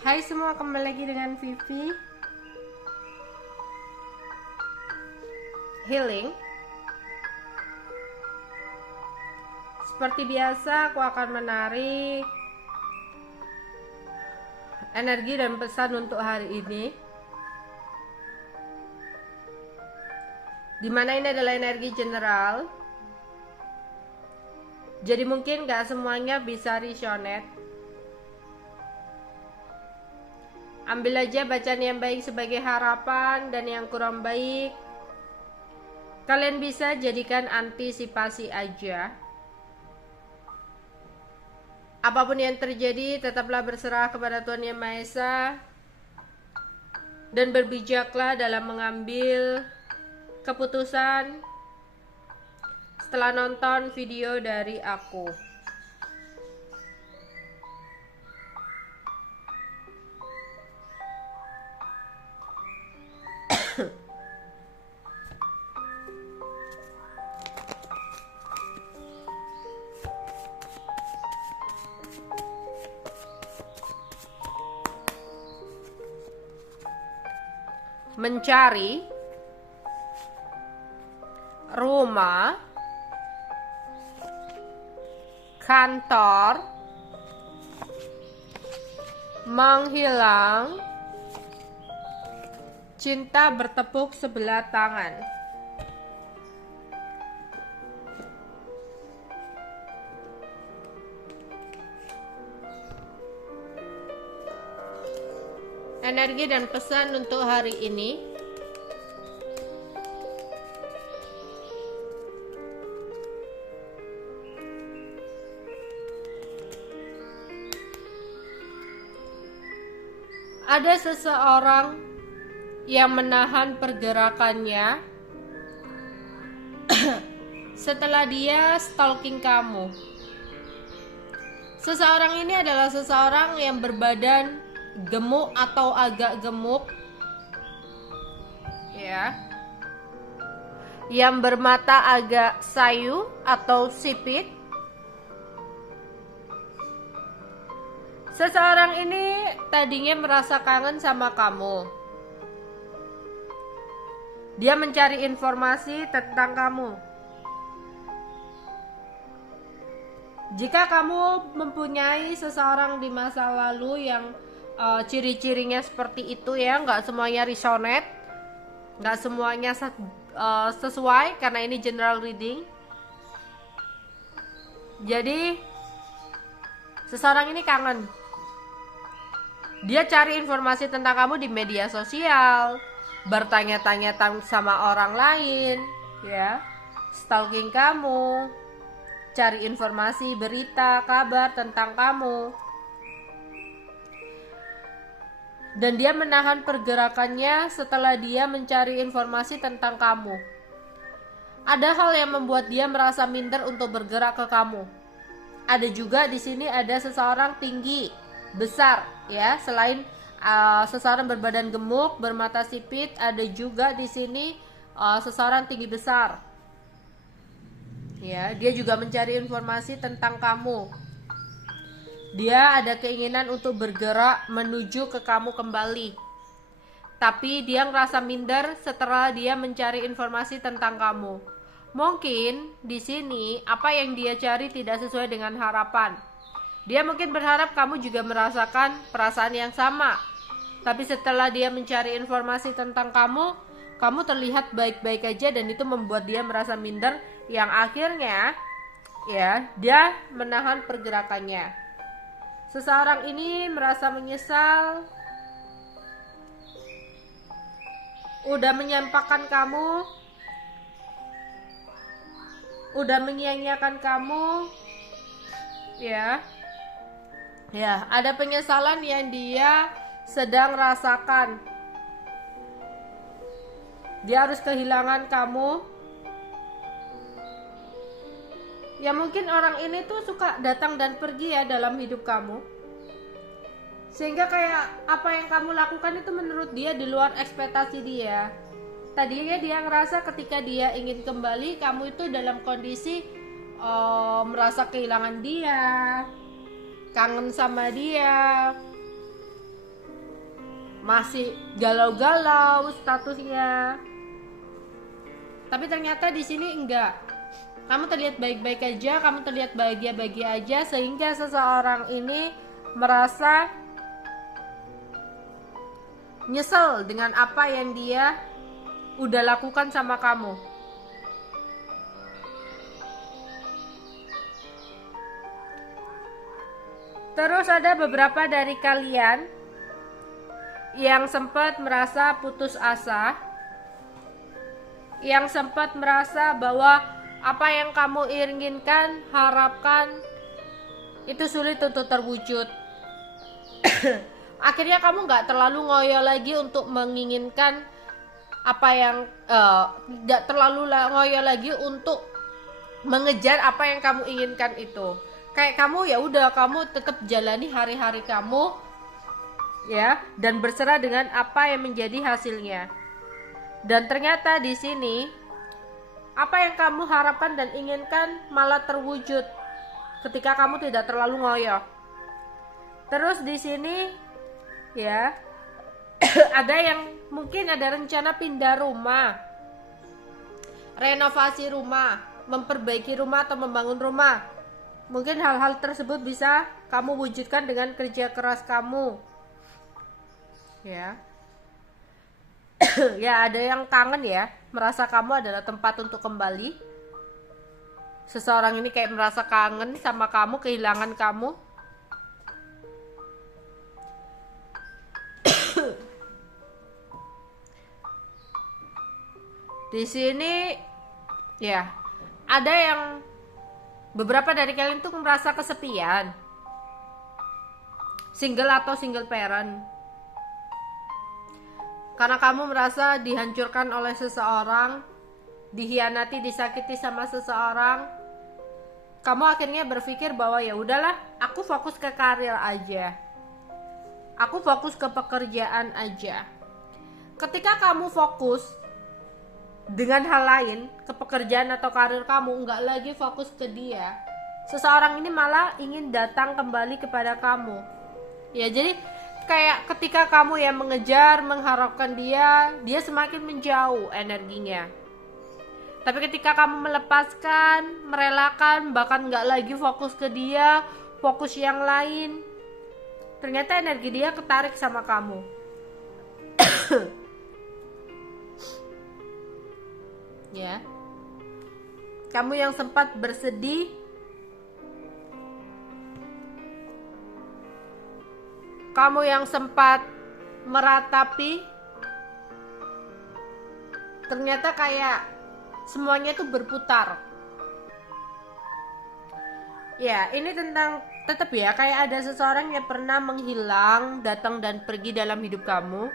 Hai semua, kembali lagi dengan Vivi Healing. Seperti biasa, aku akan menarik energi dan pesan untuk hari ini, dimana ini adalah energi general. Jadi mungkin gak semuanya bisa resonate. Ambil aja bacaan yang baik sebagai harapan, dan yang kurang baik kalian bisa jadikan antisipasi aja. Apapun yang terjadi, tetaplah berserah kepada Tuhan Yang Maha Esa dan berbijaklah dalam mengambil keputusan setelah nonton video dari aku. Mencari rumah, kantor, menghilang, cinta bertepuk sebelah tangan. Energi dan pesan untuk hari ini. Ada seseorang yang menahan pergerakannya setelah dia stalking kamu. Seseorang ini adalah seseorang yang berbadan gemuk atau agak gemuk, ya, yang bermata agak sayu atau sipit. Seseorang ini tadinya merasa kangen sama kamu. Dia mencari informasi tentang kamu. Jika kamu mempunyai seseorang di masa lalu yang ciri-cirinya seperti itu, ya, nggak semuanya resonate, nggak semuanya sesuai karena ini general reading. Jadi seseorang ini kangen. Dia cari informasi tentang kamu di media sosial, bertanya-tanya sama orang lain, ya, stalking kamu, cari informasi, berita, kabar tentang kamu. Dan dia menahan pergerakannya setelah dia mencari informasi tentang kamu. Ada hal yang membuat dia merasa minder untuk bergerak ke kamu. Ada juga di sini ada seseorang tinggi, besar, ya. Selain seseorang berbadan gemuk, bermata sipit, ada juga di sini seseorang tinggi besar. Ya, dia juga mencari informasi tentang kamu. Dia ada keinginan untuk bergerak menuju ke kamu kembali. Tapi dia ngerasa minder setelah dia mencari informasi tentang kamu. Mungkin di sini apa yang dia cari tidak sesuai dengan harapan. Dia mungkin berharap kamu juga merasakan perasaan yang sama. Tapi setelah dia mencari informasi tentang kamu, kamu terlihat baik-baik aja, dan itu membuat dia merasa minder, yang akhirnya, ya, dia menahan pergerakannya. Seseorang ini merasa menyesal, udah menyampaikan kamu, udah menyia-nyiakan kamu, ya. Ya, ada penyesalan yang dia sedang rasakan. Dia harus kehilangan kamu. Ya, mungkin orang ini tuh suka datang dan pergi, ya, dalam hidup kamu. Sehingga kayak apa yang kamu lakukan itu menurut dia di luar ekspektasi dia. Tadinya dia ngerasa ketika dia ingin kembali, kamu itu dalam kondisi merasa kehilangan dia, kangen sama dia, masih galau-galau statusnya. Tapi ternyata di sini enggak. Kamu terlihat baik-baik aja, kamu terlihat bahagia-bahagia aja, sehingga seseorang ini merasa nyesel dengan apa yang dia udah lakukan sama kamu. Terus ada beberapa dari kalian yang sempat merasa putus asa, yang sempat merasa bahwa apa yang kamu inginkan, harapkan itu sulit untuk terwujud. Akhirnya kamu gak terlalu ngoyo lagi untuk menginginkan apa yang gak terlalu ngoyo lagi untuk mengejar apa yang kamu inginkan itu. Kayak kamu ya udah, kamu tetap jalani hari-hari kamu ya, dan berserah dengan apa yang menjadi hasilnya. Dan ternyata di sini apa yang kamu harapkan dan inginkan malah terwujud ketika kamu tidak terlalu ngoyo. Terus di sini ya ada yang mungkin ada rencana pindah rumah, renovasi rumah, memperbaiki rumah atau membangun rumah. Mungkin hal-hal tersebut bisa kamu wujudkan dengan kerja keras kamu. Ya. Ya, ada yang kangen ya, merasa kamu adalah tempat untuk kembali. Seseorang ini kayak merasa kangen sama kamu, kehilangan kamu. Di sini ya, ada yang beberapa dari kalian tuh merasa kesepian, single atau single parent, karena kamu merasa dihancurkan oleh seseorang, dihianati, disakiti sama seseorang. Kamu akhirnya berpikir bahwa ya udahlah, aku fokus ke karir aja, aku fokus ke pekerjaan aja. Ketika kamu fokus dengan hal lain, ke pekerjaan atau karir kamu, nggak lagi fokus ke dia, seseorang ini malah ingin datang kembali kepada kamu. Ya, jadi kayak ketika kamu yang mengejar, mengharapkan dia semakin menjauh energinya. Tapi ketika kamu melepaskan, merelakan, bahkan nggak lagi fokus ke dia, fokus yang lain, ternyata energi dia ketarik sama kamu. Ya, kamu yang sempat bersedih, kamu yang sempat meratapi, ternyata kayak semuanya tuh berputar. Ya, ini tentang tetap ya, kayak ada seseorang yang pernah menghilang, datang dan pergi dalam hidup kamu.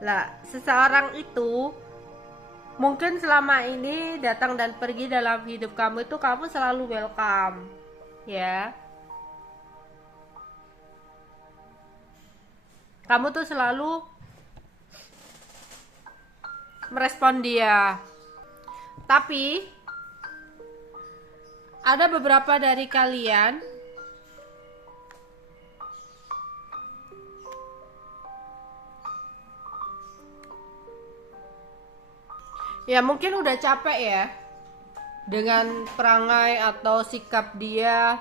Lah, seseorang itu mungkin selama ini datang dan pergi dalam hidup kamu itu kamu selalu welcome, ya. Kamu tuh selalu merespon dia. Tapi ada beberapa dari kalian ya mungkin udah capek ya dengan perangai atau sikap dia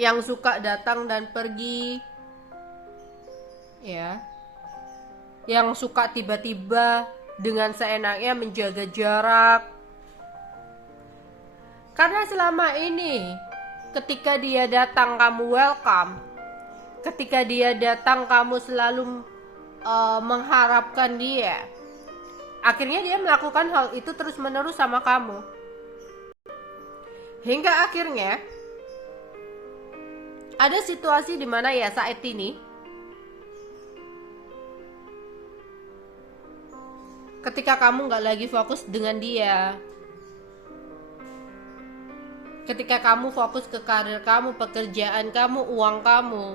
yang suka datang dan pergi, ya, yang suka tiba-tiba dengan seenaknya menjaga jarak. Karena selama ini ketika dia datang kamu welcome, ketika dia datang kamu selalu mengharapkan dia, akhirnya dia melakukan hal itu terus-menerus sama kamu, hingga akhirnya ada situasi di mana ya saat ini ketika kamu gak lagi fokus dengan dia, ketika kamu fokus ke karir kamu, pekerjaan kamu, uang kamu,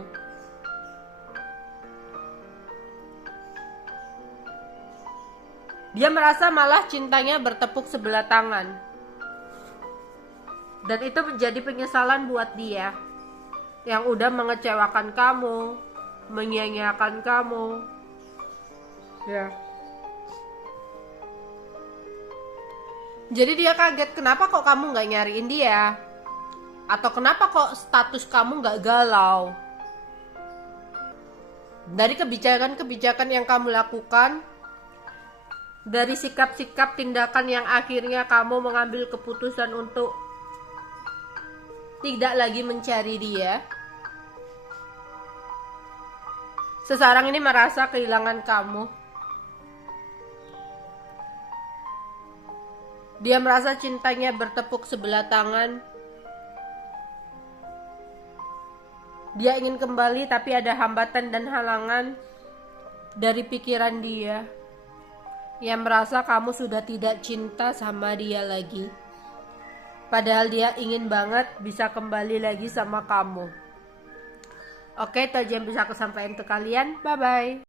dia merasa malah cintanya bertepuk sebelah tangan. Dan itu menjadi penyesalan buat dia. yang udah mengecewakan kamu, menyia-nyiakan kamu. Ya. Jadi dia kaget, kenapa kok kamu nggak nyariin dia? Atau kenapa kok status kamu nggak galau? Dari kebijakan-kebijakan yang kamu lakukan, dari sikap-sikap tindakan yang akhirnya kamu mengambil keputusan untuk tidak lagi mencari dia. Seseorang ini merasa kehilangan kamu. Dia merasa cintanya bertepuk sebelah tangan. Dia ingin kembali tapi ada hambatan dan halangan dari pikiran dia yang merasa kamu sudah tidak cinta sama dia lagi. Padahal dia ingin banget bisa kembali lagi sama kamu. Oke, itu aja yang bisa aku sampaikan ke kalian. Bye-bye.